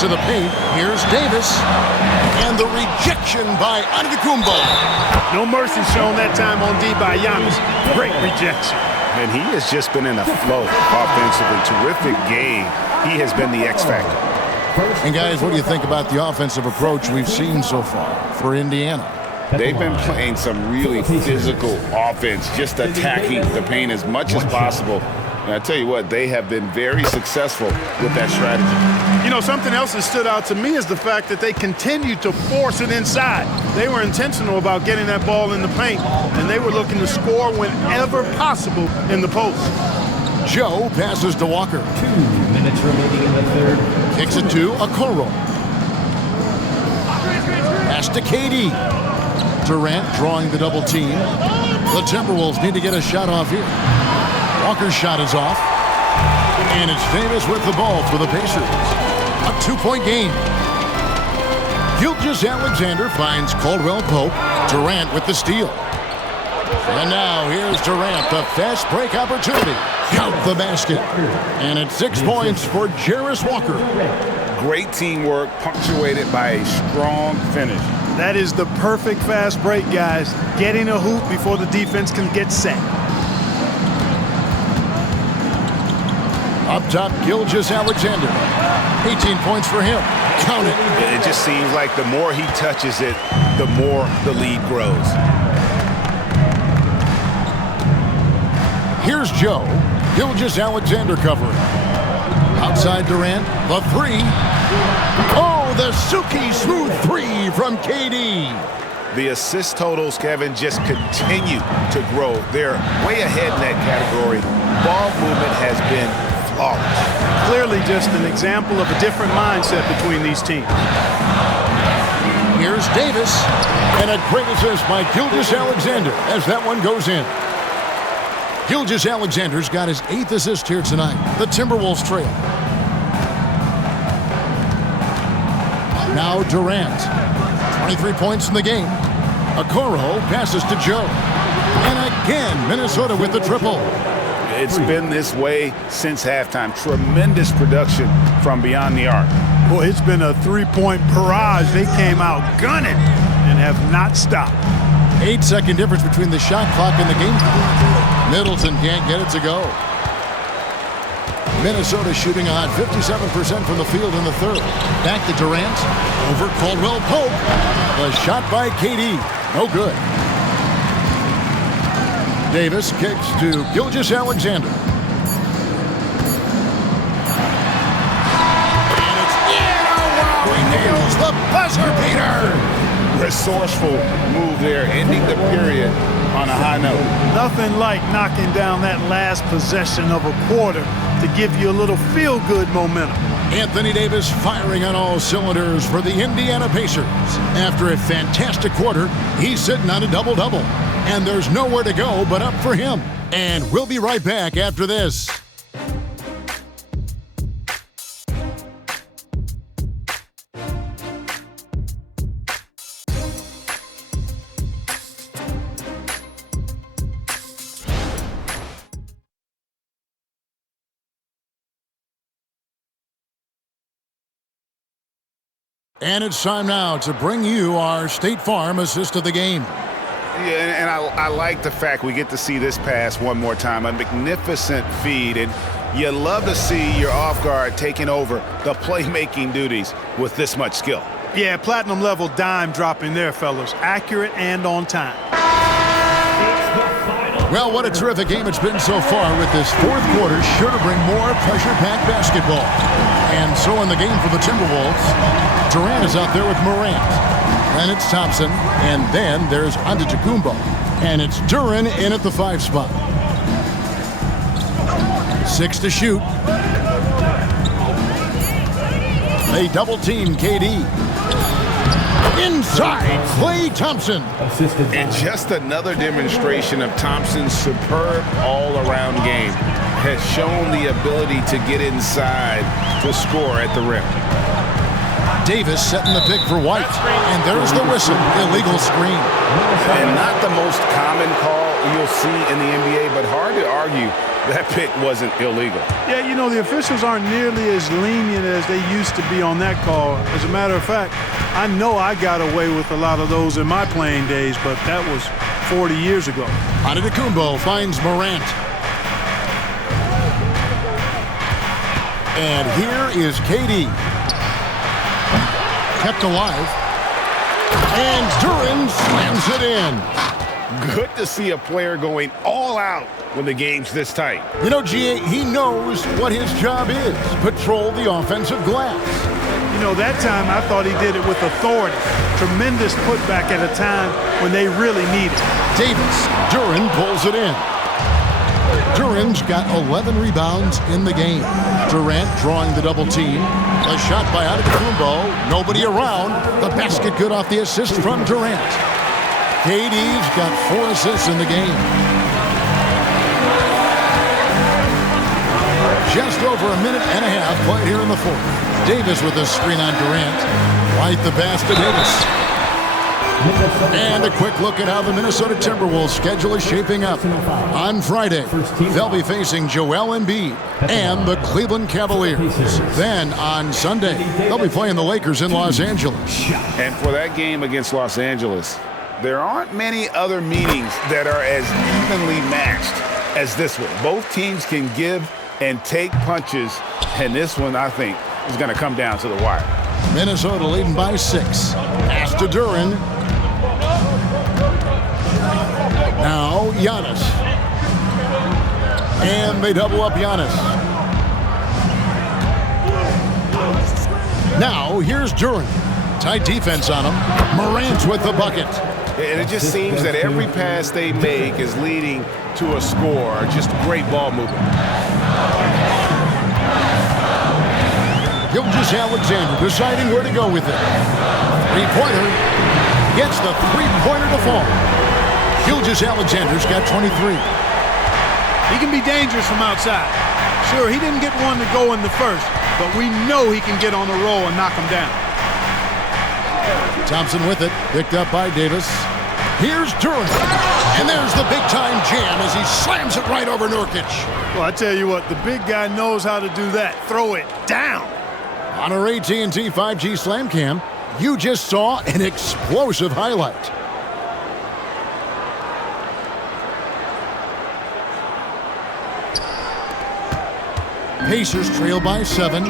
To the paint, here's Davis. And the rejection by Antetokounmpo. No mercy shown that time on D by Giannis. Great rejection. And he has just been in a flow offensively. Terrific game. He has been the X factor. And guys, what do you think about the offensive approach we've seen so far for Indiana? They've been playing some really physical offense, just attacking the paint as much as possible. And I tell you what, they have been very successful with that strategy. You know, something else that stood out to me is the fact that they continued to force it inside. They were intentional about getting that ball in the paint, and they were looking to score whenever possible in the post. Joe passes to Walker. 2 minutes remaining in the third. Kicks it to Okoro. Pass to KD. Durant drawing the double team. The Timberwolves need to get a shot off here. Walker's shot is off. And it's Davis with the ball for the Pacers. A 2-point game. Gilgeous-Alexander finds Caldwell Pope. Durant with the steal. And now here's Durant, the fast break opportunity. Count the basket. And it's 6 points for Jarris Walker. Great teamwork punctuated by a strong finish. That is the perfect fast break, guys. Getting a hoop before the defense can get set. Up top, Gilgeous-Alexander. 18 points for him. Count it. It just seems like the more he touches it, the more the lead grows. Here's Joe. Gilgeous-Alexander covering. Outside Durant, the 3. Oh, the silky smooth 3 from KD. The assist totals, Kevin, just continue to grow. They're way ahead in that category. Ball movement has been flawless. Clearly just an example of a different mindset between these teams. Here's Davis, and a great assist by Gilgeous-Alexander as that one goes in. Gilgeous-Alexander's got his 8th assist here tonight. The Timberwolves trail. Now Durant. 23 points in the game. Okoro passes to Joe. And again, Minnesota with the triple. It's been this way since halftime. Tremendous production from beyond the arc. Boy, it's been a three-point barrage. They came out gunning and have not stopped. 8-second difference between the shot clock and the game clock. Middleton can't get it to go. Minnesota shooting on 57% from the field in the third. Back to Durant. Over Caldwell Pope. The shot by KD. No good. Davis kicks to Gilgeous-Alexander. And it's in. He nails the buzzer beater. Resourceful move there, ending the period on a high note. Nothing like knocking down that last possession of a quarter to give you a little feel-good momentum. Anthony Davis firing on all cylinders for the Indiana Pacers. After a fantastic quarter, he's sitting on a double-double. And there's nowhere to go but up for him. And we'll be right back after this. And it's time now to bring you our State Farm assist of the game. Yeah, and I like the fact we get to see this pass one more time. A magnificent feed, and you love to see your off guard taking over the playmaking duties with this much skill. Yeah, platinum level dime dropping there, fellas. Accurate and on time. Well, what a terrific game it's been so far, with this fourth quarter sure to bring more pressure-packed basketball. And so in the game for the Timberwolves, Durant is out there with Morant. Then it's Thompson, and then there's Antetokounmpo. And it's Duren in at the 5 spot. 6 to shoot. They double-team KD. Inside, Klay Thompson. And just another demonstration of Thompson's superb all-around game. Has shown the ability to get inside to score at the rim. Davis setting the pick for White. And there's the whistle. Illegal screen. And not the most common call you'll see in the NBA, but hard to argue that pick wasn't illegal. Yeah, you know, the officials aren't nearly as lenient as they used to be on that call. As a matter of fact, I know I got away with a lot of those in my playing days, but that was 40 years ago. Antetokounmpo finds Morant. And here is KD. Kept alive. And Duren slams it in. Good to see a player going all out when the game's this tight. You know, G.A., he knows what his job is. Patrol the offensive glass. You know, that time I thought he did it with authority. Tremendous putback at a time when they really need it. Davis. Duren pulls it in. Duren's got 11 rebounds in the game. Durant drawing the double team. A shot by Antetokounmpo. Nobody around. The basket good off the assist from Durant. KD's got 4 assists in the game. Just over a minute and a half played here in the fourth. Davis with a screen on Durant. Right the pass to Davis. And a quick look at how the Minnesota Timberwolves schedule is shaping up. On Friday, they'll be facing Joel Embiid and the Cleveland Cavaliers. Then on Sunday, they'll be playing the Lakers in Los Angeles. And for that game against Los Angeles, there aren't many other meetings that are as evenly matched as this one. Both teams can give and take punches, and this one, I think, is going to come down to the wire. Minnesota leading by 6. Pass to Duren. Now Giannis. And they double up Giannis. Now here's Duren. Tight defense on him. Morant with the bucket. And it just seems that every pass they make is leading to a score. Just great ball movement. Gilgeous-Alexander deciding where to go with it. Three-pointer. Gets the three-pointer to fall. Gilgeous-Alexander's got 23. He can be dangerous from outside. Sure, he didn't get one to go in the first, but we know he can get on a roll and knock him down. Thompson with it, picked up by Davis. Here's Durant, and there's the big-time jam as he slams it right over Nurkic. Well, I tell you what, the big guy knows how to do that. Throw it down. On our AT&T 5G Slam Cam, you just saw an explosive highlight. Pacers trail by 7.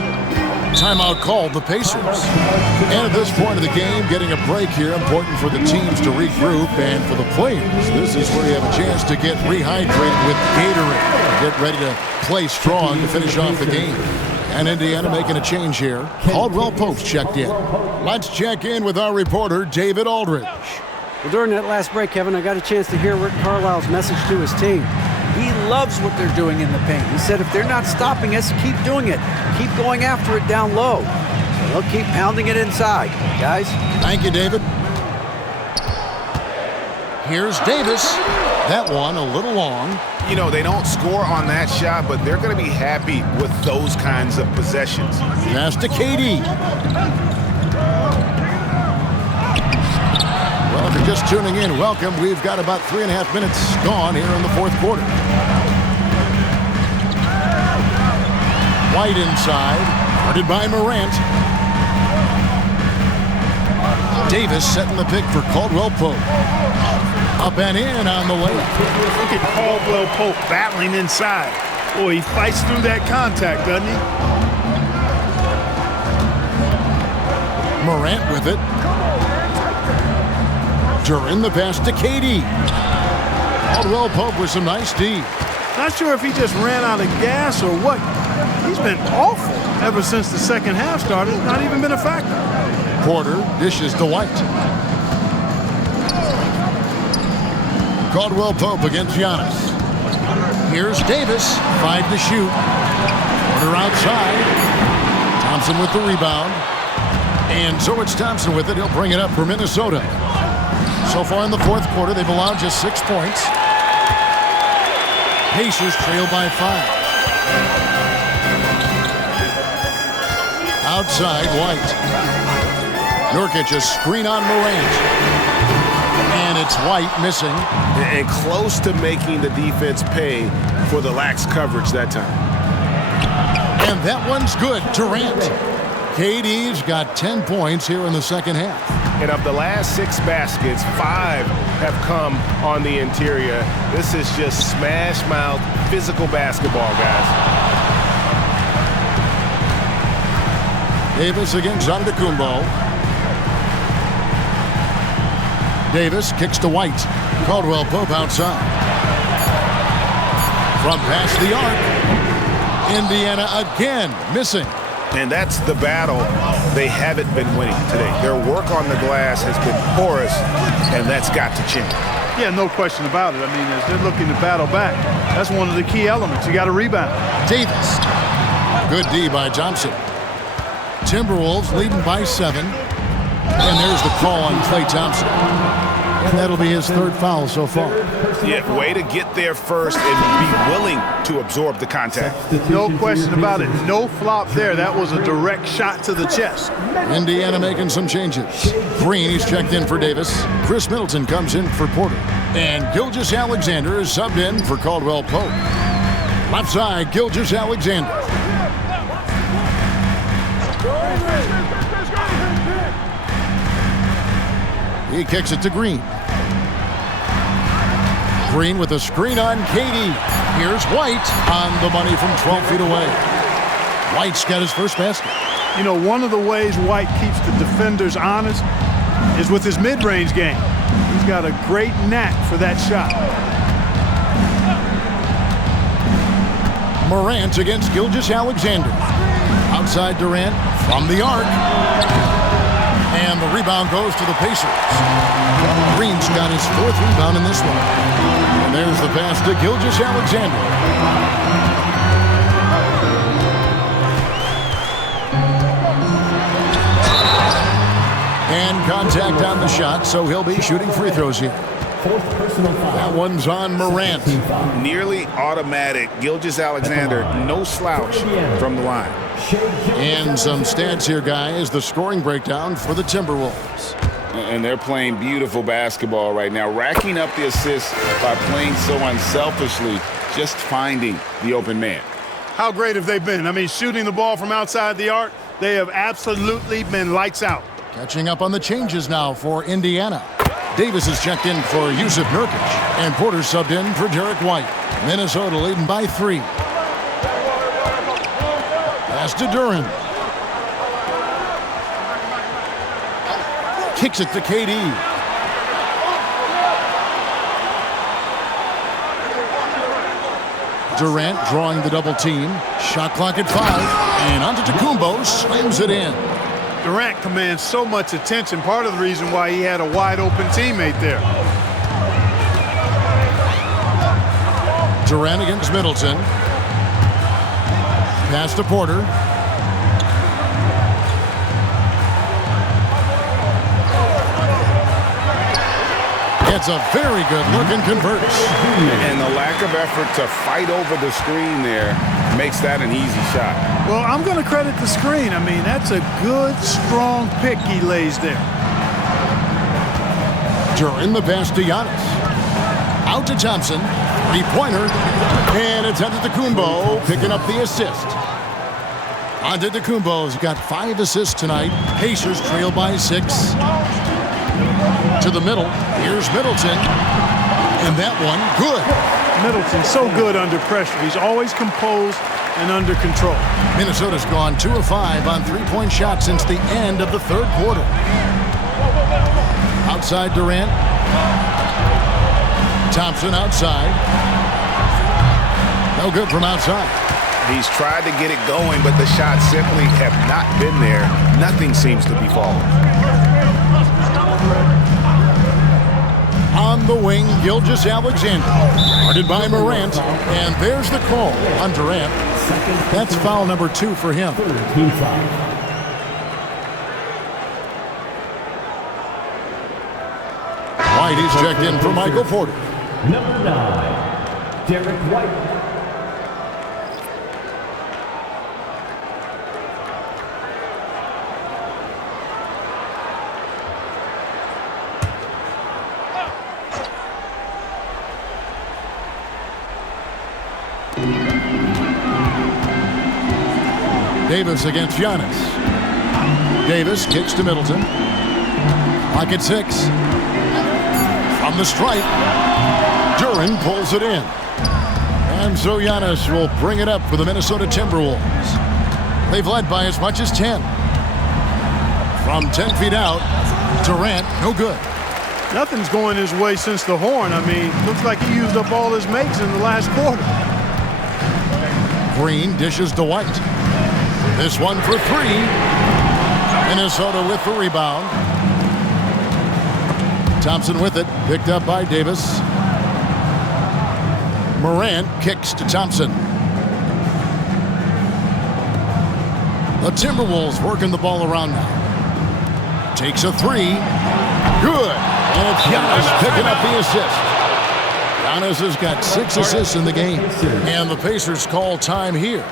Timeout called the Pacers. And at this point of the game, getting a break here, important for the teams to regroup and for the players. This is where you have a chance to get rehydrated with Gatorade. Get ready to play strong to finish off the game. And Indiana making a change here. Caldwell Pope's checked in. Let's check in with our reporter, David Aldridge. Well, during that last break, Kevin, I got a chance to hear Rick Carlisle's message to his team. He loves what they're doing in the paint. He said if they're not stopping us, keep doing it. Keep going after it down low. So they'll keep pounding it inside, guys. Thank you, David. Here's Davis. That one a little long. You know, they don't score on that shot, but they're going to be happy with those kinds of possessions. Pass to KD. Well, if you're just tuning in, welcome. We've got about 3.5 minutes gone here in the fourth quarter. White inside, guarded by Morant. Davis setting the pick for Caldwell Pope. Up and in on the way. Look at Caldwell Pope battling inside. Boy, he fights through that contact, doesn't he? Morant with it. During the pass to KD. Caldwell Pope with some nice D. Not sure if he just ran out of gas or what. He's been awful ever since the second half started. Not even been a factor. Porter dishes to White. Caldwell Pope against Giannis. Here's Davis, 5 to shoot. Porter outside. Thompson with the rebound. And so it's Thompson with it. He'll bring it up for Minnesota. So far in the fourth quarter, they've allowed just 6 points. Pacers trail by 5. Outside, White. Nurkic a screen on Morant. And it's White missing. And close to making the defense pay for the lax coverage that time. And that one's good. Durant. KD's got 10 points here in the second half. And of the last 6 baskets, 5 have come on the interior. This is just smash-mouth, physical basketball, guys. Davis against Antetokounmpo. Davis kicks to White. Caldwell Pope outside. From past the arc. Indiana again missing. And that's the battle they haven't been winning today. Their work on the glass has been porous, and that's got to change. Yeah, no question about it. I mean, as they're looking to battle back, that's one of the key elements. You got to rebound. Davis. Good D by Thompson. Timberwolves leading by 7. And there's the call on Klay Thompson. And that'll be his 3rd foul so far. Yeah, way to get there first and be willing to absorb the contact. No question about it. No flop there. That was a direct shot to the chest. Indiana making some changes. Green, he's checked in for Davis. Chris Middleton comes in for Porter. And Gilgeous-Alexander is subbed in for Caldwell Pope. Left side, Gilgeous-Alexander. He kicks it to Green. Green with a screen on KD. Here's White on the money from 12 feet away. White's got his first basket. You know, one of the ways White keeps the defenders honest is with his mid-range game. He's got a great knack for that shot. Morant against Gilgeous-Alexander. Outside Durant from the arc. And the rebound goes to the Pacers. Green's got his 4th rebound in this one. And there's the pass to Gilgeous-Alexander. And contact on the shot, so he'll be shooting free throws here. 4th personal foul. That one's on Morant. Nearly automatic. Gilgeous-Alexander, no slouch from the line. And some stats here, guys. The scoring breakdown for the Timberwolves. And they're playing beautiful basketball right now, racking up the assists by playing so unselfishly, just finding the open man. How great have they been? I mean, shooting the ball from outside the arc, they have absolutely been lights out. Catching up on the changes now for Indiana. Davis is checked in for Yusuf Nurkic, and Porter subbed in for Derek White. Minnesota leading by 3. Pass to Duren. Kicks it to KD. Durant drawing the double team. Shot clock at 5. And Antetokounmpo slams it in. Durant commands so much attention, part of the reason why he had a wide-open teammate there. Durant against Middleton. Pass to Porter. It's a very good look and converts. And the lack of effort to fight over the screen there makes that an easy shot. Well, I'm going to credit the screen. I mean, that's a good, strong pick he lays there. During the pass to Giannis. Out to Thompson. 3-pointer. And it's Antetokounmpo picking up the assist. Antetokounmpo's got 5 assists tonight. Pacers trail by 6. To the middle. Here's Middleton. And that one, good. Middleton so good under pressure. He's always composed and under control. Minnesota's gone 2 of 5 on 3-point shots since the end of the 3rd quarter. Outside Durant. Thompson outside. No good from outside. He's tried to get it going, but the shots simply have not been there. Nothing seems to be falling. On the wing, Gilgeous-Alexander. Guarded by Morant. And there's the call on Durant. That's foul number 2 for him. Team foul. White is checked in for Michael Porter. Number 9, Derek White. Davis against Giannis. Davis kicks to Middleton. Clock at 6. From the stripe. Duren pulls it in. And so Giannis will bring it up for the Minnesota Timberwolves. They've led by as much as 10. From 10 feet out, Durant, no good. Nothing's going his way since the horn. I mean, looks like he used up all his makes in the last quarter. Green dishes to White. This one for 3. Minnesota with the rebound. Thompson with it, picked up by Davis. Morant kicks to Thompson. The Timberwolves working the ball around now. Takes a 3. Good. And it's Giannis picking up the assist. Giannis has got 6 assists in the game. And the Pacers call time here.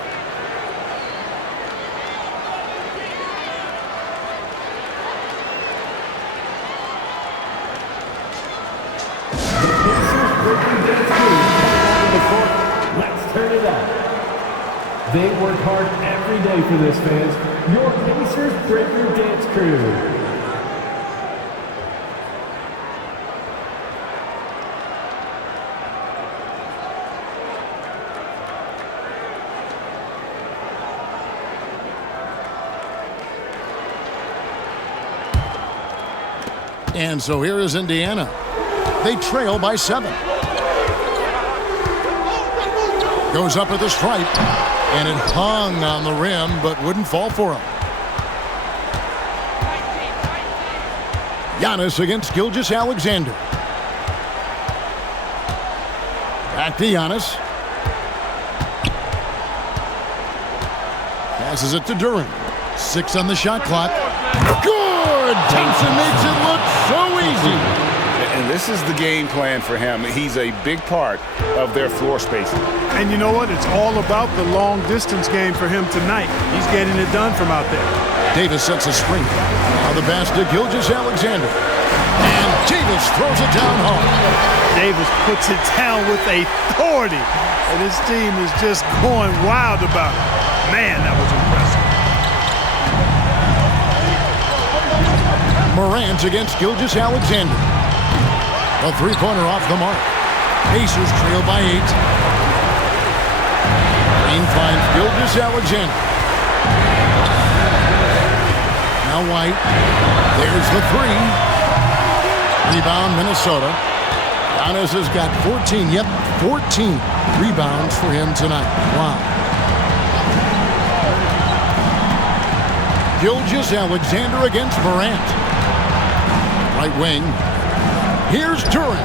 Let's turn it up. They work hard every day for this, fans. Your Pacers Breaker Dance Crew. And so here is Indiana. They trail by 7. Goes up at the stripe, and it hung on the rim, but wouldn't fall for him. Giannis against Gilgeous-Alexander. Back to Giannis. Passes it to Durant. 6 on the shot clock. Good! Thompson makes it look so easy. And this is the game plan for him. He's a big part of their floor spacing. And you know what? It's all about the long-distance game for him tonight. He's getting it done from out there. Davis sets a screen. Now the pass to Gilgeous-Alexander. And Davis throws it down hard. Davis puts it down with authority. And his team is just going wild about it. Man, that was impressive. Morant against Gilgeous-Alexander. A three-pointer off the mark. Pacers trail by 8. Green finds Gilgeous-Alexander. Now White. There's the 3. Rebound, Minnesota. Giannis has got 14. Yep, 14 rebounds for him tonight. Wow. Gilgeous-Alexander against Morant. Right wing. Here's Durant.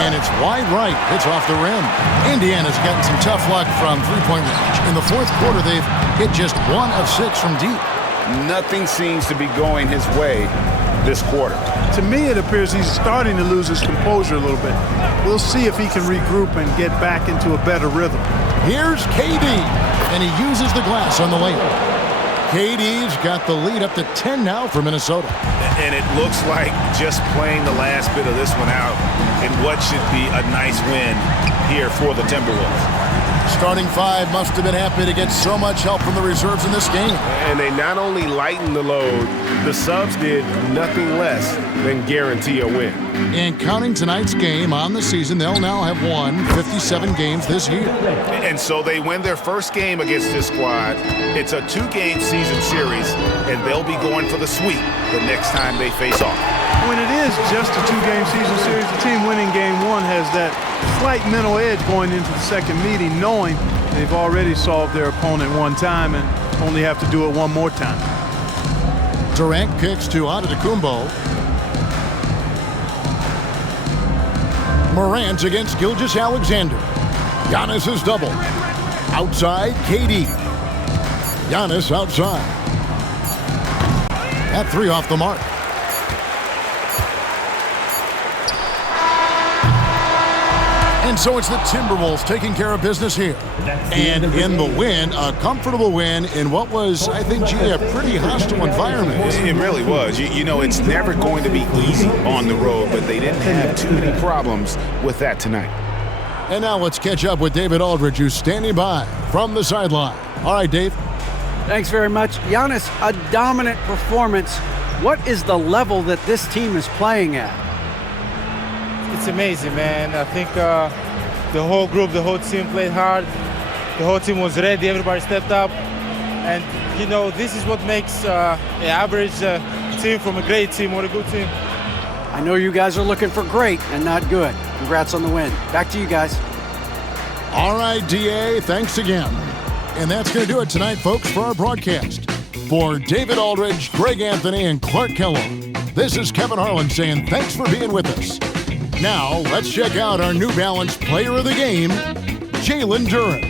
And it's wide right. It's off the rim. Indiana's gotten some tough luck from three-point range. In the fourth quarter, they've hit just 1 of 6 from deep. Nothing seems to be going his way this quarter. To me, it appears he's starting to lose his composure a little bit. We'll see if he can regroup and get back into a better rhythm. Here's KD, and he uses the glass on the layup. KD's got the lead up to 10 now for Minnesota. And it looks like just playing the last bit of this one out in what should be a nice win here for the Timberwolves. Starting 5 must have been happy to get so much help from the reserves in this game. And they not only lightened the load, the subs did nothing less than guarantee a win. And counting tonight's game on the season, they'll now have won 57 games this year. And so they win their first game against this squad. It's a 2-game season series, and they'll be going for the sweep the next time they face off. When it is just a 2-game season series, the team winning game 1 has that slight mental edge going into the second meeting, knowing they've already solved their opponent one time and only have to do it one more time. Durant kicks to Antetokounmpo. Morant against Gilgeous-Alexander. Giannis is double. Outside, KD. Giannis outside. That 3 off the mark. And so it's the Timberwolves taking care of business here. And in the win, a comfortable win in what was, I think, a pretty hostile environment. It really was. You know, it's never going to be easy on the road, but they didn't have too many problems with that tonight. And now let's catch up with David Aldridge, who's standing by from the sideline. All right, Dave. Thanks very much. Giannis, a dominant performance. What is the level that this team is playing at? It's amazing, man. I think the whole group, the whole team played hard. The whole team was ready. Everybody stepped up. And, you know, this is what makes an average team from a great team or a good team. I know you guys are looking for great and not good. Congrats on the win. Back to you guys. All right, DA, thanks again. And that's going to do it tonight, folks, for our broadcast. For David Aldridge, Greg Anthony, and Clark Kellogg, this is Kevin Harlan saying thanks for being with us. Now, let's check out our New Balance Player of the Game, Jalen Duren.